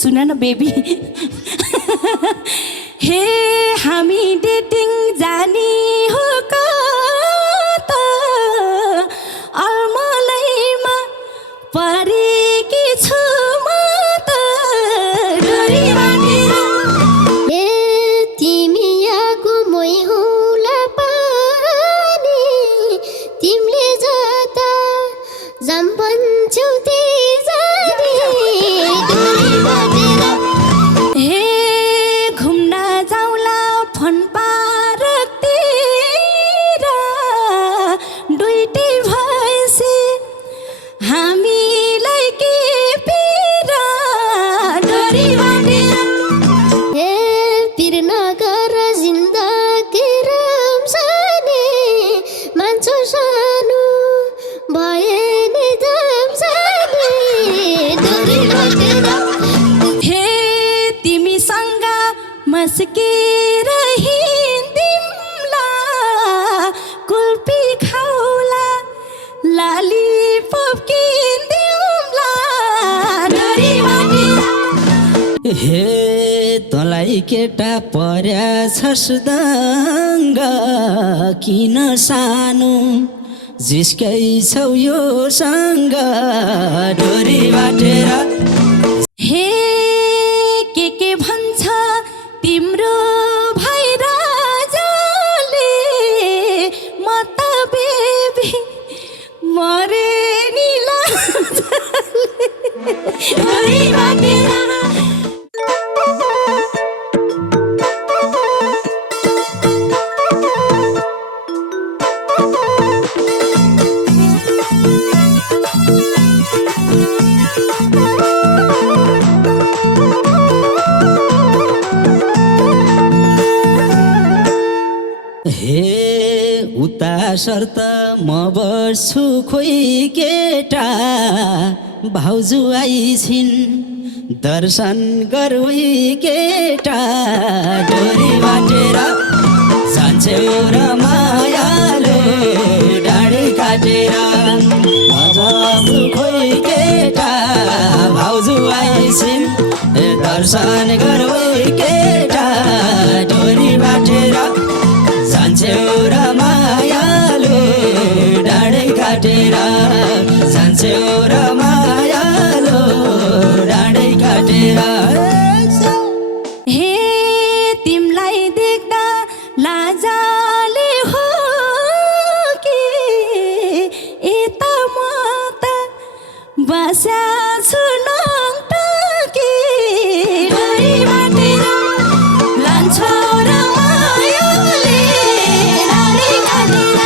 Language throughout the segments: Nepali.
सुन न बेबी हे हामी डेटिङ जाने हो कता अलमलैमा परेकी छु म त डोरी बाँडेर ए तिमी आगो मै हुला पानी तिमीले जता जाम भन्छौ त्यही जाने डोरी बाँडेर हे घुम्न जाउला फन पार्कतिर दुईटै भएपछि हामीलाई के पिरा डोरी बाँडेर ए पिर नगर जिन्दगी रम्साने मान्छौ सानो भए नि जाम्साने डोरी बाँडेर हे तिमीसँग मस्केर हिँड्दिउँला कुल्फी खाउला लालिपप किन्दिउँला डोरी बाँडेर हे तँलाई केटा पर्या छसदङ्ग किन सानो जिस्कै छौ यो सँग डोरी बाटेर हे के भन्छ तिम्रो भाइ राजाले म त बेबी मरे नि लाजले डोरी बाँडेर हे उता शर्त म बस्छु खोइ केटा भाउजू आइछिन् दर्शन गरौँ केटा डोरी बाटेर जान्छौ र मायालो डाँडी काटेर म बस्छु खोइ केटा भाउजू आइछिन् दर्शन गरौँ केटा डोरी बाटेर जान्छौ र मायालो डाँडै काटेर जान्छौ र मायालो डाँडै काटेर हे तिमलाई देख्दा लाजाले हो कि यता म त बस्या छु नङटकी डोरी बाँडेर लान्छौ र मायाले डाँडै काटेर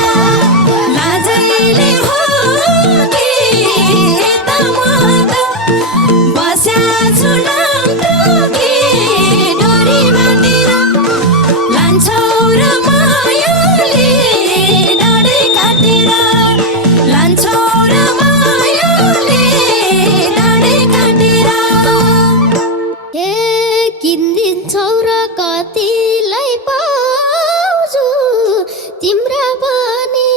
लाजैले हो कि यता म त बस्या छु नङटकी डोरी बाँडेर लान्छौ र मायाले डाँडै काटेर लान्छौ र मायाले डाँडै काटेर हे किन्दिन्छौ र कतिलाई पाउँछु तिम्रा पनि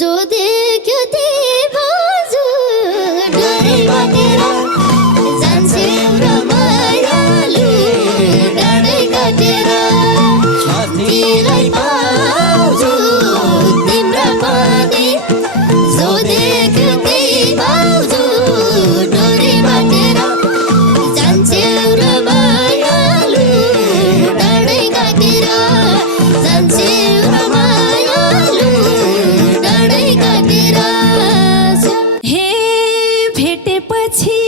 जो देख्यो त्यही भाउजू डोरी बाँडेर जान्छौ र मायालु डाँडै काटेर कतिलाई पाउँछु तिम्रा पनि जो देख्यो त्यही भाउजू डोरी बाँडेर जान्छौ र मायालु डाँडै काटेर जान्छौ र मायालु डाँडै काटेर हे भेटेपछि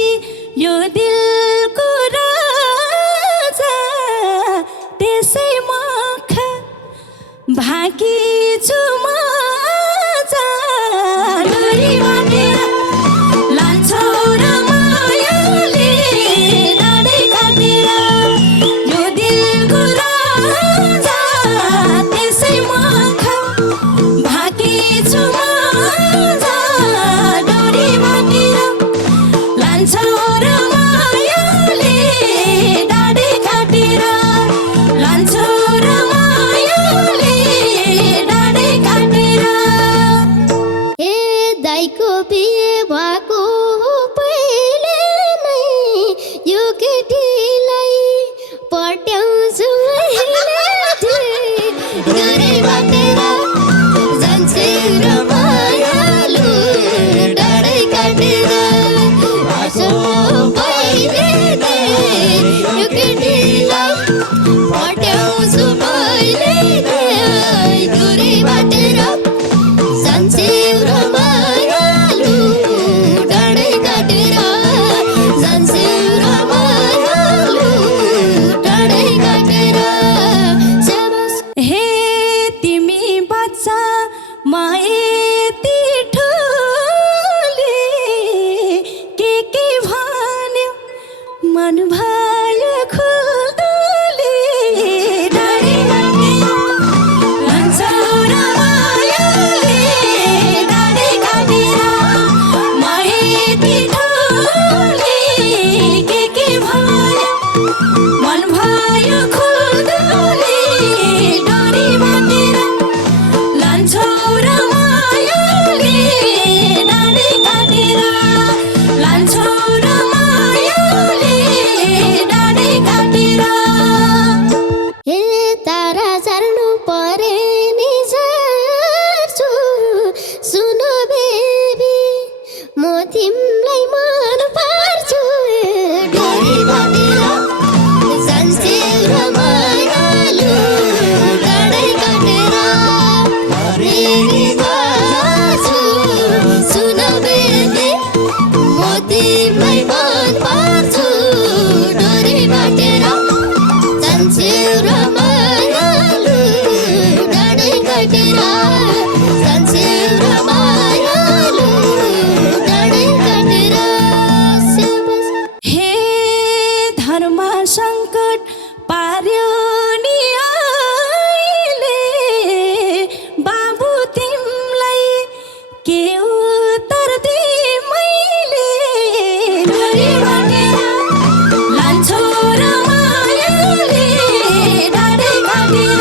यो दिलको राजा त्यसै मख भाकी छु म जा डोरी बाँडेर लान्छौ र मायाले डाँडै काटेर यो दिलको राजा त्यसै मख भाकी छु म जा डोरी बाँडेर लान्छौ र मन भयो खुल्दुली डाँडे काटेर लान्छ रमायोले डाँडे काटेर म यति ठुली के भयो मन भयो खुल्दुली डोरी बाटेर लान्छ रमायोले डाँडे काटेर लान्छ रमायोले डाँडे काटेर हे तारा झर्नु परे नि झर्छु सुन बेबी म तिमीलाई मन पर्छु डोरी बाटेर जान्छे रमाइलो डाँडै काटेर परे नि झर्छु सुन बेबी म तिमीलाई मन पर्छु डोरी बाटेर जान्छे रमाइलो डाँडै काटेर जान्छे रमाइलो डाँडै काटेर स्याबास। हे धर्म सङ्कट पार्यो नि अहिले बाबु तिमीलाई के उत्तर दिए मैले डोरी बाटेर लान्छौ रमायोले डाँडे काटेर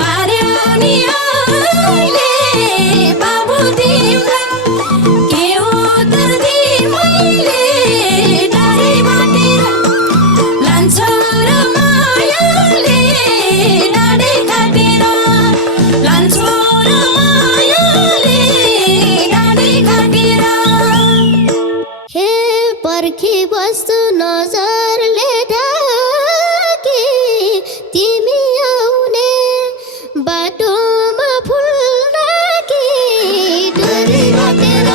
पार्यो नि अहिले बाबु तिमीलाई के उत्तर दिए मैले डाँडे बाटेर लान्छौ रमायोले डाँडे काटेर लान्छौ रमायोले डाँडे काटेर हे पर्खी बस्छु नजरले ढाकी तिमी आउने बाटोमा फुल राखी डोरी बाटेर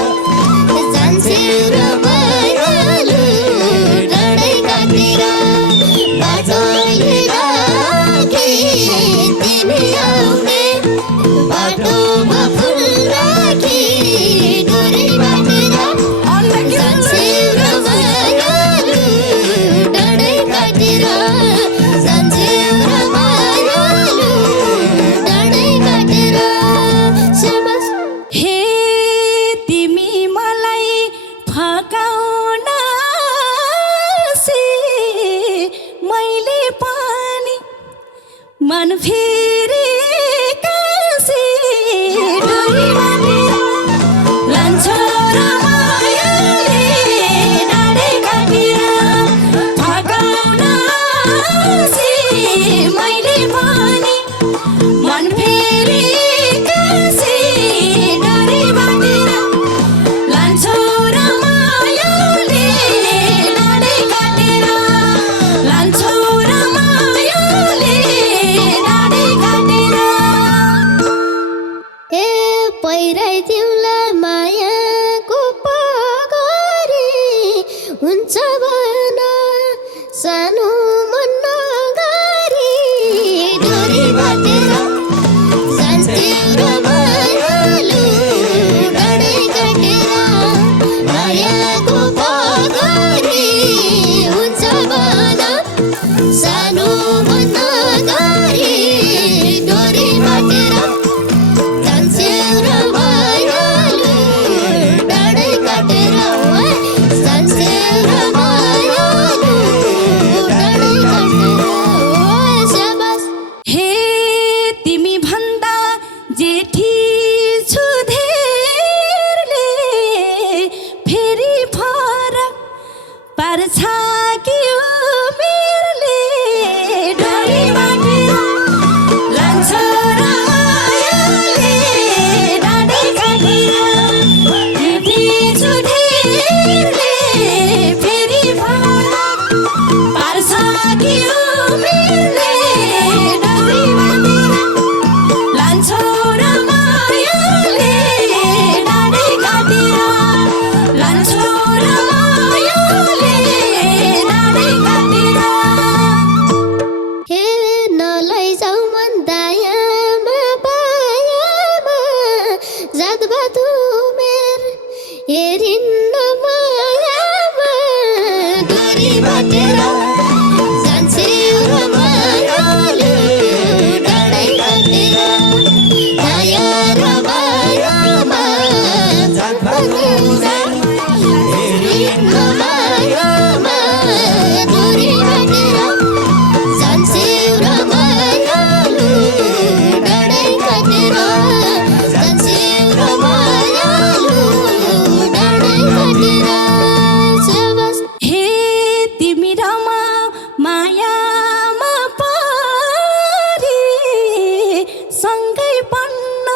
जान्छे रमाइलो डाँडै काटेर बाटोले राखी तिमी आउने बाटोमा फुल राखी डोरी बाटेर जान्छे रमाइलो डाँडै काटेर जान्छे रमाइलो डाँडै काटेर स्याबास। हे तिमी मलाई फकाउन आसी मैले पनि मन फेरि कासी डोरी बाटेर लान्छ रमायोले डाँडे काटेर फकाउन आसी मैले पनि मन फेरि कासी डोरी बाटेर लान्छौ रमायोले डाँडे काटेर लान्छौ रमायोले डाँडे काटेर हे पहिरै तिमीलाई मायाको पगरी हुन्छ भन सानो मन नगरी डोरी बाटेर जान्छे रमाइलो डाँडै काटेर मायाको पगरी हुन्छ भन सानो मन नगरी डोरी बाटेर जान्छे रमाइलो डाँडै काटेर जान्छे रमाइलो डाँडै काटेर स्याबास। हे तिमी भन्दा जेठी छु धेरले फेरि फरक पार्छ कि उमेरले डोरी बाटेर लान्छ रमायोले डाँडे काटेर जेठी छु धेरले फेरि फरक पार्छ कि उमेरले डोरी बाटेर लान्छौ रमायोले डाँडे काटेर लान्छौ रमायोले डाँडे बाटेर जान्छे रमायालु डाँडै काटेर दया र मायामा जान्छ मायामा डोरी बाटेर जान्छे रमायालु डाँडै काटेर जान्छे रमायालु डाँडै काटेर सबस हे तिमी रमा मायामा परी सँगै पढ्न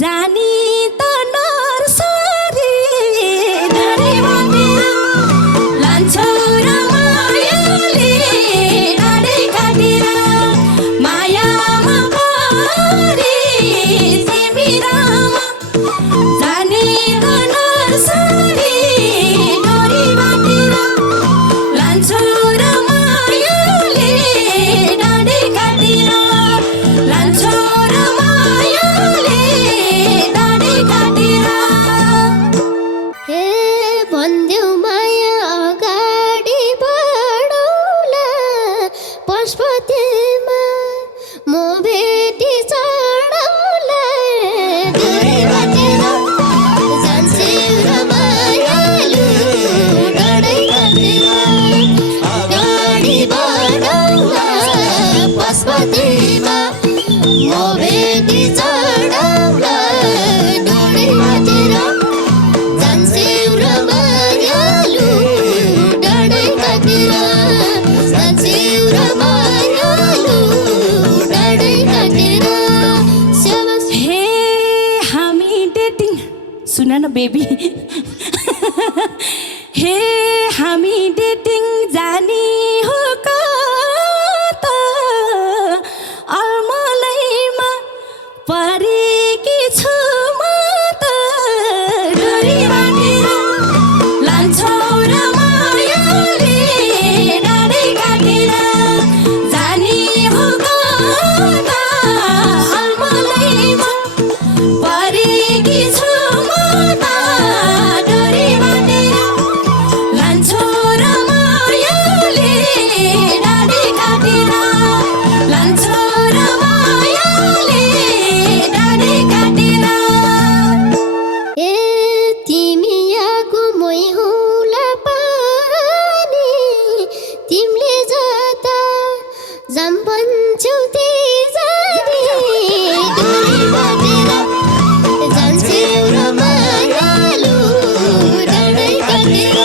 जानी त नर्सरी डाँडै बाटेर लान्छौ रमायाले डाँडै काटेर मायामा परी तिमी रमा जानी त नर्सरी डोरी बाटेर लान्छौ रमायाले डाँडै काटेर लान्छौ रमायाले डाँडै काटेर हे भन्देऊ माया अगाडि बढौला पशुपतिमा म भेटी चढौला डोरी बाटेर जान्छे रमायालु डाँडै काटेर अगाडि बढौला पशुपतिमा म भेटी चढौला डोरी बाटेर जान्छे रमायालु डाँडै काटेर जान्छे रमायालु डाँडै काटेर सबस हे हामी डेटिङ सुन न बेबी हे हामी डेटिङ जाने हो कता अलमलैमा परेकी छु म त डोरी बाटेर लान्छौ रमायाले डाँडै काटेर जाने हो कता अलमलैमा परेकी छु म त डोरी बाटेर लान्छौ रमायाले डाँडै काटेर लान्छौ रमायाले डाँडै काटेर ए तिमी आगो मै हुला पानी तिमीले जता जाम भन्छौ त्यही जाने डोरी बाटेर जान्छे रमायालु डाँडै काटेर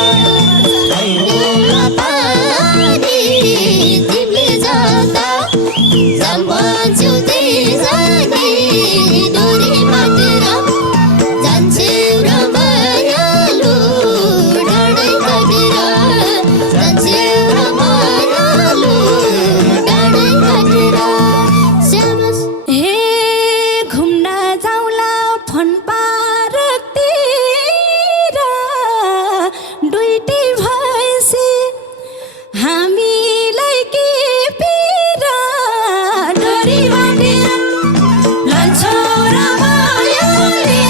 हुला पानी तिमीले जता जाम भन्छौ त्यही जाने डोरी बाटेर जान्छे रमायालु डाँडै काटेर जान्छे रमायालु डाँडै काटेर सबस हे घुम्न जाउँला फन पार्कतिर दुईटै भएपछि हामीलाई के पिरा डोरी बाटेर लान्छौ रमायाले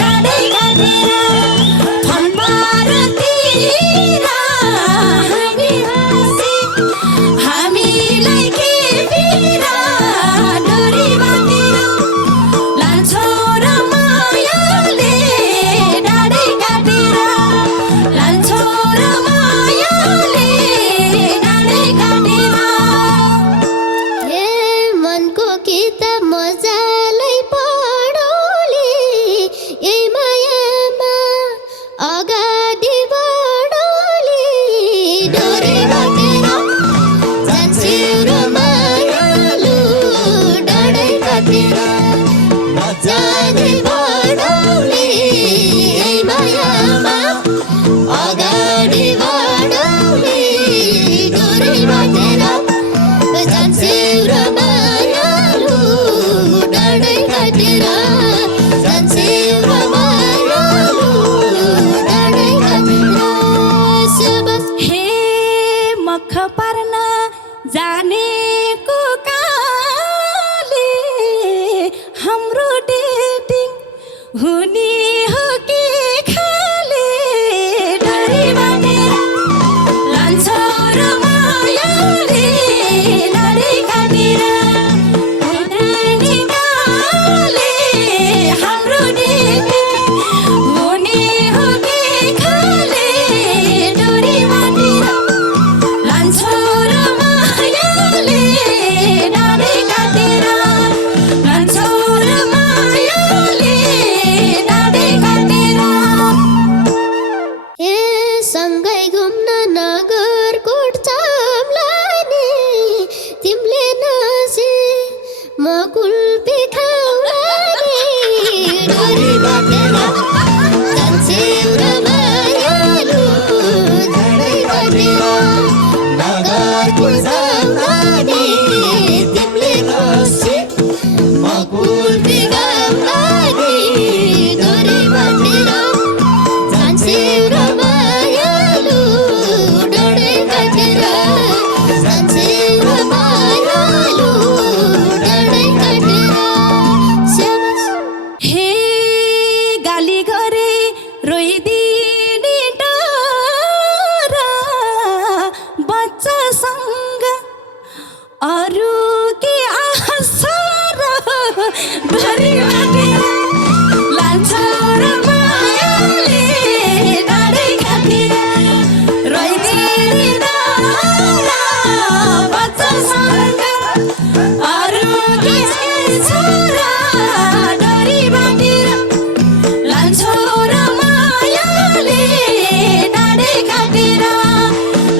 डाँडै काटेर फन पार्कतिर हामी हाँसी हामीलाई के पिरा डोरी बाटेर लान्छौ रमायाले डाँडै काटेर लान्छौ रमायाले डाँडै काटेर हे मनको किताब मजालाई पढौली यही मायामा अगाडि बढौली डोरी बाटेर जान्छे रमायालु डाँडै काटेर मजाले बढौली यही मायामा अगाडि बढौली डोरी बाटेर जान्छे रमायालु डाँडै काटेर जान्छे रमायालु डाँडै काटेर सबस हे मख पार्न जानेको काले हाम्रो डेटिङ हुने हो कि खाले डोरी बाटेर दारा बच्चासँग अरू के छोरा डोरी बाँडेर लान्छौ र मायाले डाँडै काटेर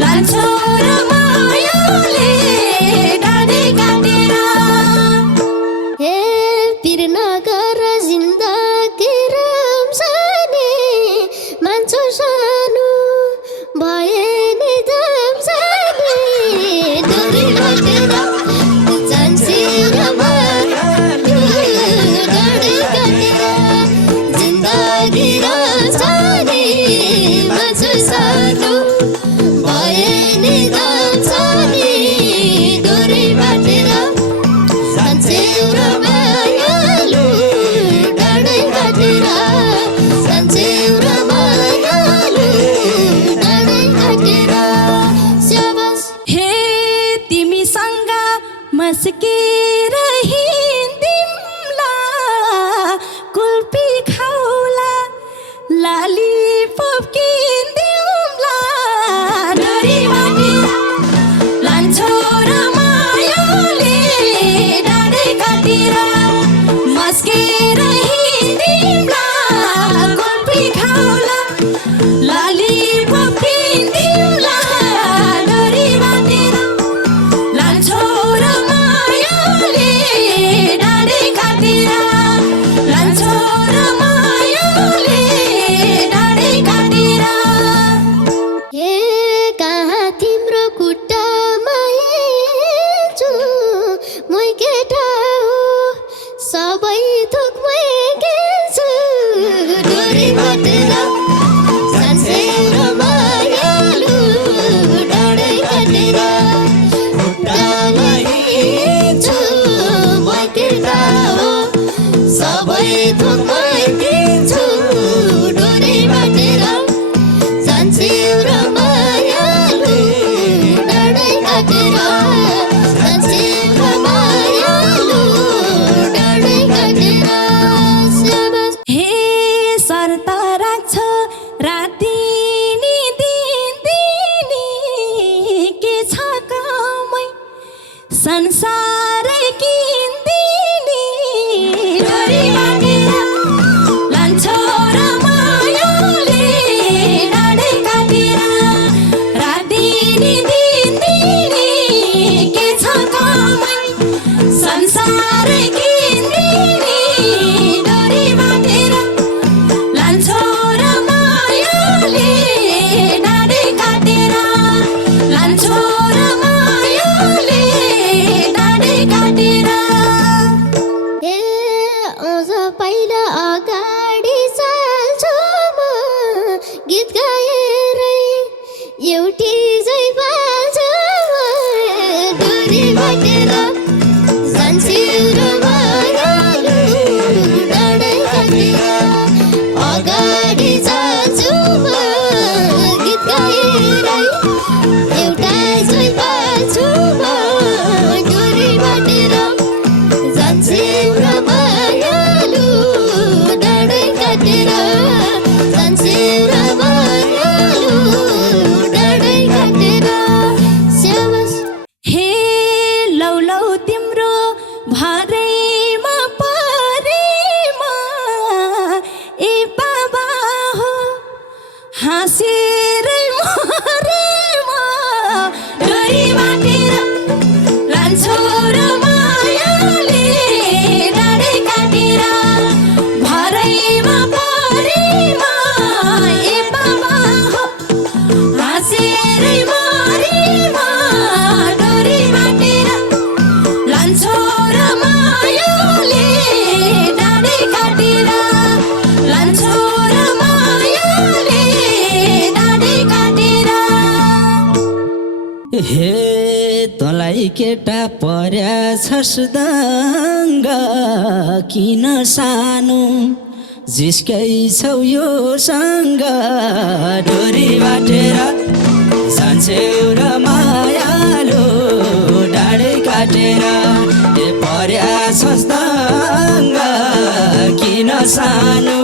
लान्छौ र मायाले डाँडै काटेर हे पिर नगर जिन्दगी रम्साने मान्छौ सानो भए नि जम्साने डोरी बाँडेर जान्छे र मायालु डाँडै काटेर जिन्दगी रम्साने मान्छौ सानो भए नि जम्साने डोरी बाँडेर जान्छे र मायालु डाँडै काटेर जान्छे र मायालु डाँडै काटेर स्याबास हे तिमीसँग मस्केर हिँड्दिउँला कुल्फी खाउला लालिपप किन्दिउँला डोरी बाँडेर लान्छौ र मायाले डाँडै काटेर मस्केर हिँड्दिउँला कुल्फी खाउला लालिपप किन्दिउँला डोरी बाँडेर लान्छौ र मायाले डाँडै काटेर लान्छौ र मायाले डाँडै काटेर हे कहाँ तिम्रो खुट्टामा हेर्छु मै केटा हो सबै थोक मै खेल्छु डोरी बाँडेर जान्छे र मायालु डाँडै काटेर खुट्टामा हेर्छु मै केटा हो सबै थोक मै खेल्छु डोरी बाँडेर जान्छे र मायालु डाँडै काटेर जान्छे र मायालु डाँडै काटेर स्याबास हे शर्त राख्छ राति नि दिन दिनी के छ कमै संसारै किन्दिनी डोरी बाँडेर लान्छौ र मायाले डाँडै काटेर राति नि दिन दिनी के छ कमै संसारै किन्दिनी डोरी बाँडेर लान्छौ र मायाले डाँडै काटेर लान्छौ र मायाले डाँडै काटेर हे अझ पहिला अगाडि चाल्छु म गीत गाएरै एउटी जै पाल्छु म डोरी बाँडेर जान्छे र मायालु डाँडै काटेर अगाडि चाल्छु म गीत गाएरै एउटा जै पाल्छु म डोरी बाँडेर जान्छे र मायालु डाँडै काटेर जान्छे र मायालु डाँडै काटेर स्याबास हे लौ लौ तिम्रो भरैमा परेमा ए बाबा हो हाँसेरै मरेमा डोरी बाँडेर लान्छौ र मायाले डाँडै काटेर भरैमा परेमा ए बाबा हो हाँसेरै मरेमा डोरी बाँडेर लान्छौ र मायाले डाँडै काटेर लान्छौ र मायाले डाँडै काटेर हे तँलाई केटा पर्या छस् दङ्ग किन सानो जिस्कै छौ यो सँग डोरी बाटेर जान्छौ र मायालु डाँडै काटेर ए पर्या छस् दङ्ग किन सानो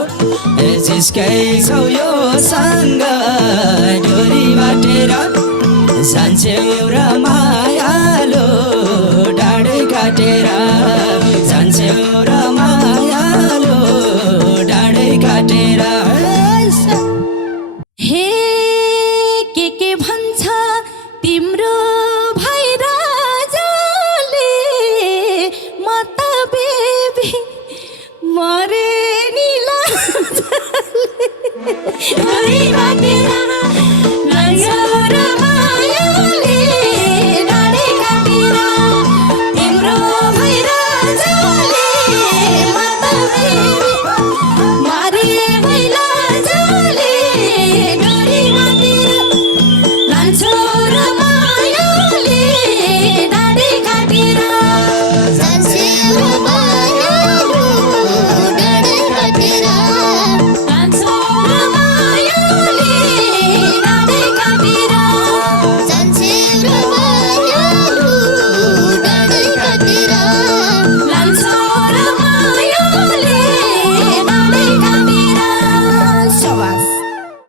ए जिस्कै छौ यो सँग डोरी बाटेर जान्छौ र मायालो डाँडै काटेर जान्छौ र मायालो डाँडै काटेर हे के भन्छ तिम्रो भाइ राजाले म त बेबी मरे नि लाजले